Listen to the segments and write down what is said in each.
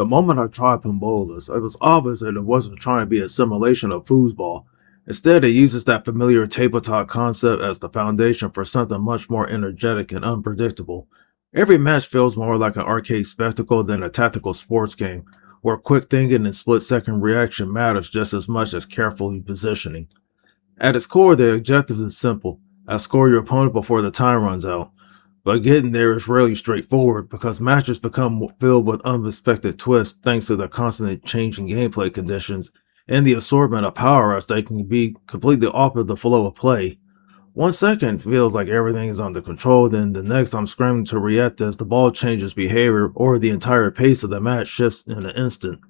The moment I tried Pimbolas, it was obvious that it wasn't trying to be a simulation of foosball. Instead, it uses that familiar tabletop concept as the foundation for something much more energetic and unpredictable. Every match feels more like an arcade spectacle than a tactical sports game, where quick thinking and split second reaction matters just as much as carefully positioning. At its core, the objective is simple: outscore your opponent before the time runs out. But getting there is rarely straightforward because matches become filled with unexpected twists thanks to the constantly changing gameplay conditions and the assortment of power ups that can be completely off of the flow of play. 1 second feels like everything is under control, then the next I'm scrambling to react as the ball changes behavior or the entire pace of the match shifts in an instant.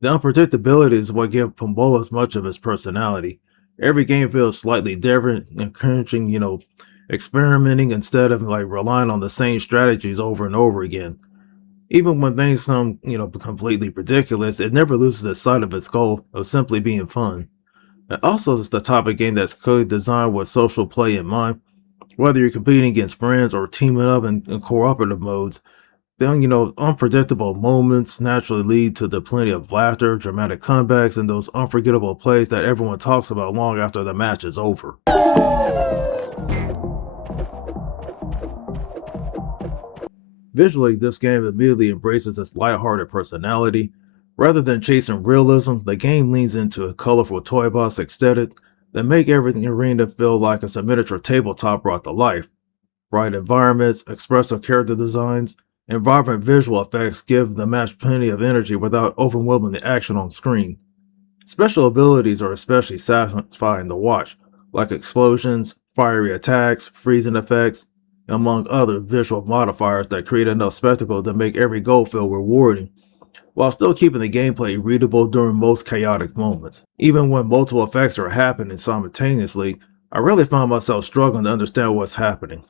The unpredictability is what gives Pimbolas much of its personality. Every game feels slightly different, encouraging, experimenting instead of like relying on the same strategies over and over again. Even when things come, completely ridiculous, it never loses its sight of its goal of simply being fun. It also is the type of game that's clearly designed with social play in mind, whether you're competing against friends or teaming up in cooperative modes. Then, unpredictable moments naturally lead to the plenty of laughter, dramatic comebacks, and those unforgettable plays that everyone talks about long after the match is over. Visually, this game immediately embraces its lighthearted personality. Rather than chasing realism, the game leans into a colorful toy box aesthetic that make everything arena feel like it's a miniature tabletop brought to life. Bright environments, expressive character designs, and vibrant visual effects give the match plenty of energy without overwhelming the action on screen. Special abilities are especially satisfying to watch, like explosions, fiery attacks, freezing effects, among other visual modifiers that create enough spectacle to make every goal feel rewarding, while still keeping the gameplay readable during most chaotic moments. Even when multiple effects are happening simultaneously, I rarely find myself struggling to understand what's happening.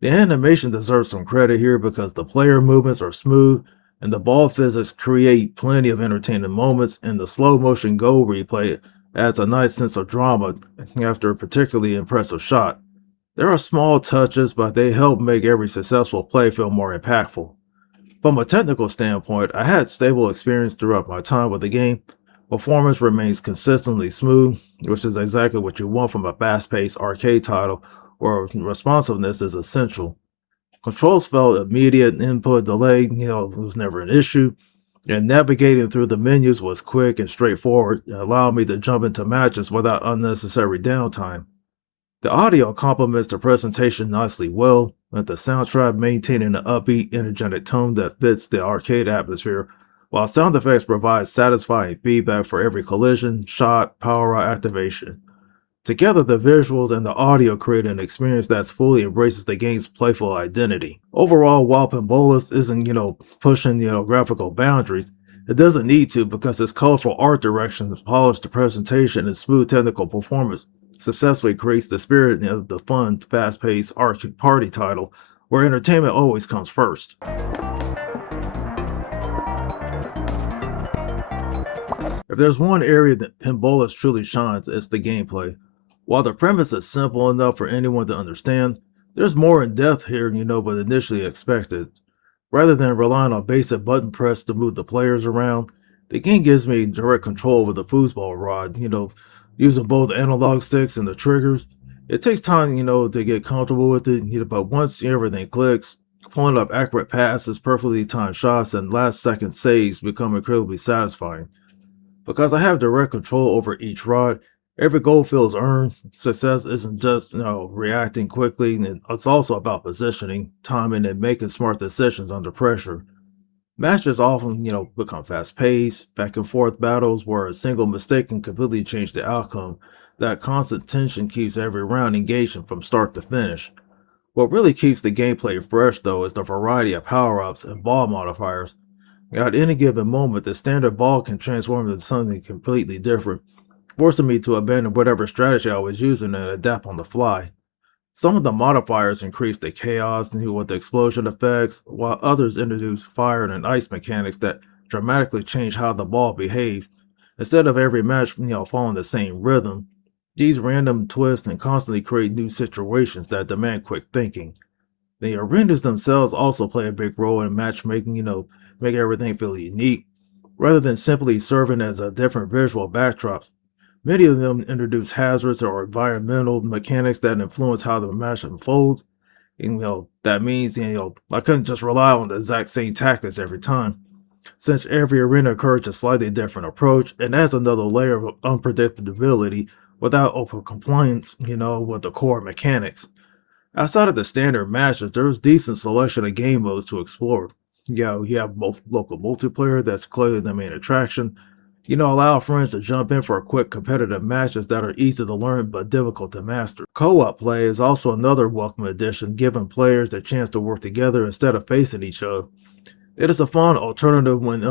The animation deserves some credit here because the player movements are smooth and the ball physics create plenty of entertaining moments, and the slow motion goal replay adds a nice sense of drama after a particularly impressive shot. There are small touches, but they help make every successful play feel more impactful. From a technical standpoint, I had stable experience throughout my time with the game. Performance remains consistently smooth, which is exactly what you want from a fast-paced arcade title, where responsiveness is essential. Controls felt immediate, input delay, was never an issue, and navigating through the menus was quick and straightforward, and allowed me to jump into matches without unnecessary downtime. The audio complements the presentation nicely well, with the soundtrack maintaining an upbeat, energetic tone that fits the arcade atmosphere, while sound effects provide satisfying feedback for every collision, shot, power activation. Together, the visuals and the audio create an experience that fully embraces the game's playful identity. Overall, while Pimbolas isn't, pushing, graphical boundaries, it doesn't need to because its colorful art direction, polished presentation, and smooth technical performance successfully creates the spirit of the fun, fast-paced arcade party title where entertainment always comes first. If there's one area that Pimbolas truly shines, it's the gameplay. While the premise is simple enough for anyone to understand, there's more in depth here, but initially expected. Rather than relying on basic button press to move the players around, the game gives me direct control over the foosball rod, using both analog sticks and the triggers. It takes time, to get comfortable with it, but once everything clicks, pulling up accurate passes, perfectly timed shots, and last second saves become incredibly satisfying. Because I have direct control over each rod, every goal feels earned. Success isn't just, reacting quickly, and it's also about positioning, timing, and making smart decisions under pressure. Matches often, become fast-paced, back-and-forth battles where a single mistake can completely change the outcome. That constant tension keeps every round engaging from start to finish. What really keeps the gameplay fresh, though, is the variety of power-ups and ball modifiers. At any given moment, the standard ball can transform into something completely different, forcing me to abandon whatever strategy I was using and adapt on the fly. Some of the modifiers increase the chaos with the explosion effects, while others introduce fire and ice mechanics that dramatically change how the ball behaves. Instead of every match, following the same rhythm, these random twists and constantly create new situations that demand quick thinking. The arenas themselves also play a big role in matchmaking, make everything feel unique, rather than simply serving as a different visual backdrops. Many of them introduce hazards or environmental mechanics that influence how the match unfolds. And, that means, I couldn't just rely on the exact same tactics every time. Since every arena encourages a slightly different approach and adds another layer of unpredictability without over compliance, with the core mechanics. Outside of the standard matches, there's decent selection of game modes to explore. You have local multiplayer that's clearly the main attraction. Allow friends to jump in for quick competitive matches that are easy to learn but difficult to master. Co-op play is also another welcome addition, giving players the chance to work together instead of facing each other. It is a fun alternative when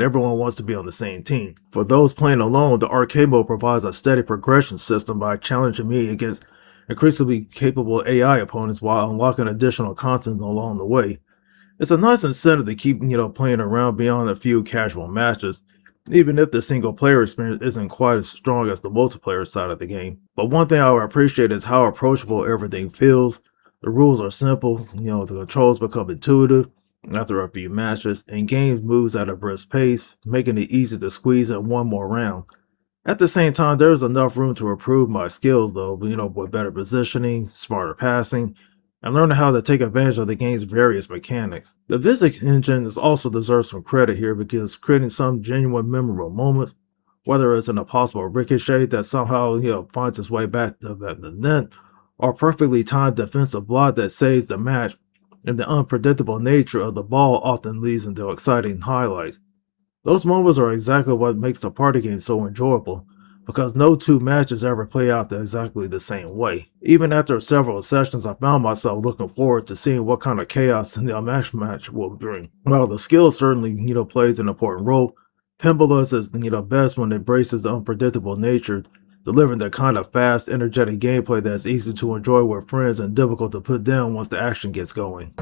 everyone wants to be on the same team. For those playing alone, the arcade mode provides a steady progression system by challenging me against increasingly capable AI opponents while unlocking additional content along the way. It's a nice incentive to keep, playing around beyond a few casual matches, even if the single player experience isn't quite as strong as the multiplayer side of the game. But one thing I appreciate is how approachable everything feels. The rules are simple, the controls become intuitive after a few matches, and games moves at a brisk pace, making it easy to squeeze in one more round. At the same time, there's enough room to improve my skills though, with better positioning, smarter passing, and learning how to take advantage of the game's various mechanics. The physics engine is also deserves some credit here because creating some genuine memorable moments, whether it's an impossible ricochet that somehow, finds its way back to the net, or a perfectly timed defensive block that saves the match, and the unpredictable nature of the ball often leads into exciting highlights. Those moments are exactly what makes the party game so enjoyable, because no two matches ever play out exactly the same way. Even after several sessions, I found myself looking forward to seeing what kind of chaos the match will bring. While the skill certainly, plays an important role, Pimbolas is, best when it embraces the unpredictable nature, delivering the kind of fast, energetic gameplay that's easy to enjoy with friends and difficult to put down once the action gets going.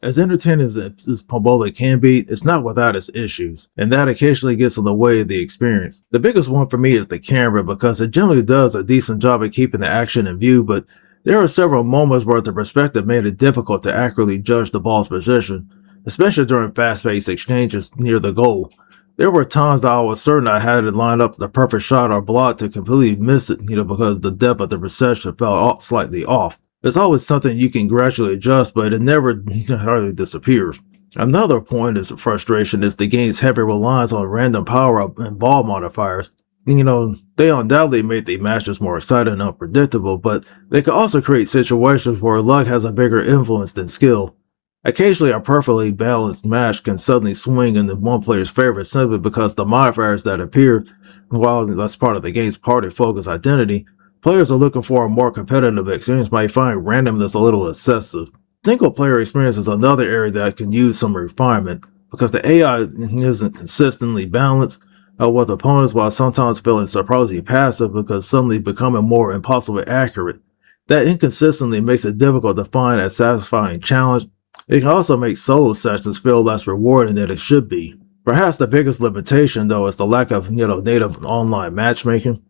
As entertaining as Pimbola can be, it's not without its issues, and that occasionally gets in the way of the experience. The biggest one for me is the camera because it generally does a decent job at keeping the action in view, but there are several moments where the perspective made it difficult to accurately judge the ball's position, especially during fast-paced exchanges near the goal. There were times that I was certain I had it lined up the perfect shot or block to completely miss it, because the depth of the reception felt slightly off. There's always something you can gradually adjust, but it never hardly disappears. Another point of frustration is the game's heavy reliance on random power-up and ball modifiers. They undoubtedly make the matches more exciting and unpredictable, but they can also create situations where luck has a bigger influence than skill. Occasionally, a perfectly balanced match can suddenly swing in one player's favor simply because the modifiers that appear, while that's part of the game's party-focused identity, players are looking for a more competitive experience might find randomness a little excessive. Single player experience is another area that can use some refinement because the AI isn't consistently balanced with opponents while sometimes feeling surprisingly passive because suddenly becoming more impossibly accurate. That inconsistency makes it difficult to find a satisfying challenge. It can also make solo sessions feel less rewarding than it should be. Perhaps the biggest limitation though is the lack of native online matchmaking.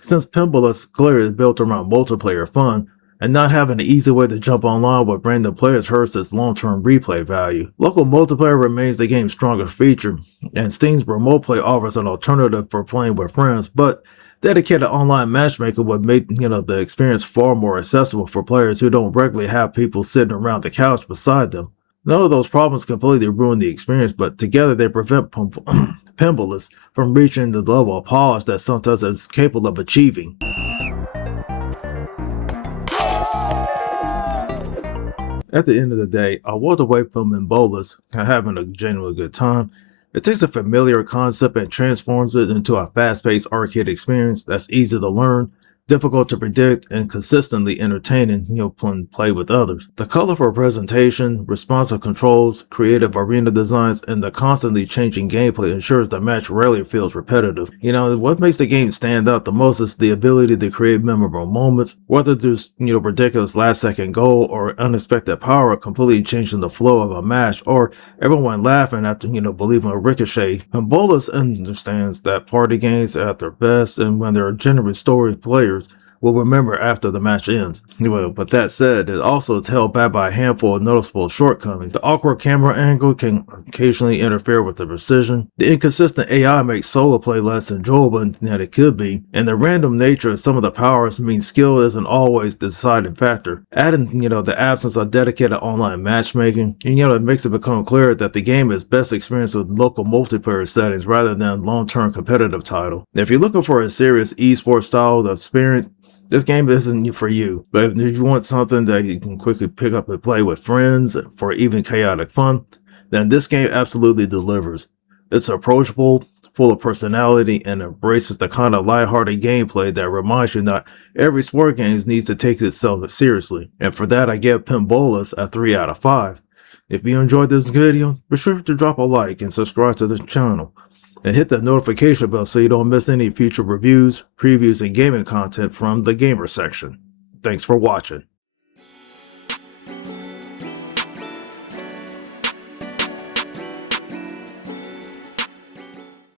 Since Pimbolas is clearly built around multiplayer fun, and not having an easy way to jump online with random players hurts its long-term replay value. Local multiplayer remains the game's strongest feature, and Steam's remote play offers an alternative for playing with friends, but dedicated online matchmaking would make the experience far more accessible for players who don't regularly have people sitting around the couch beside them. None of those problems completely ruin the experience, but together they prevent Pimbolas from reaching the level of polish that sometimes is capable of achieving. At the end of the day, I walked away from Pimbolas having a genuinely good time. It takes a familiar concept and transforms it into a fast-paced arcade experience that's easy to learn, difficult to predict, and consistently entertaining, when played with others. The colorful presentation, responsive controls, creative arena designs, and the constantly changing gameplay ensures the match rarely feels repetitive. What makes the game stand out the most is the ability to create memorable moments, whether there's, ridiculous last-second goal or unexpected power completely changing the flow of a match, or everyone laughing after, believing a ricochet. And Bolas understands that party games are at their best, and when there are generous story players, will remember after the match ends. Well, but that said, it also is held back by a handful of noticeable shortcomings. The awkward camera angle can occasionally interfere with the precision. The inconsistent AI makes solo play less enjoyable than it could be, and the random nature of some of the powers means skill isn't always the deciding factor. Adding, the absence of dedicated online matchmaking, it makes it become clear that the game is best experienced with local multiplayer settings rather than long-term competitive title. If you're looking for a serious esports style of experience, this game isn't for you. But if you want something that you can quickly pick up and play with friends for even chaotic fun, then this game absolutely delivers. It's approachable, full of personality, and embraces the kind of lighthearted gameplay that reminds you not every sport game needs to take itself seriously. And for that, I give Pimbolas a 3 out of 5. If you enjoyed this video, be sure to drop a like and subscribe to the channel. And hit that notification bell so you don't miss any future reviews, previews, and gaming content from the gamer section. Thanks for watching.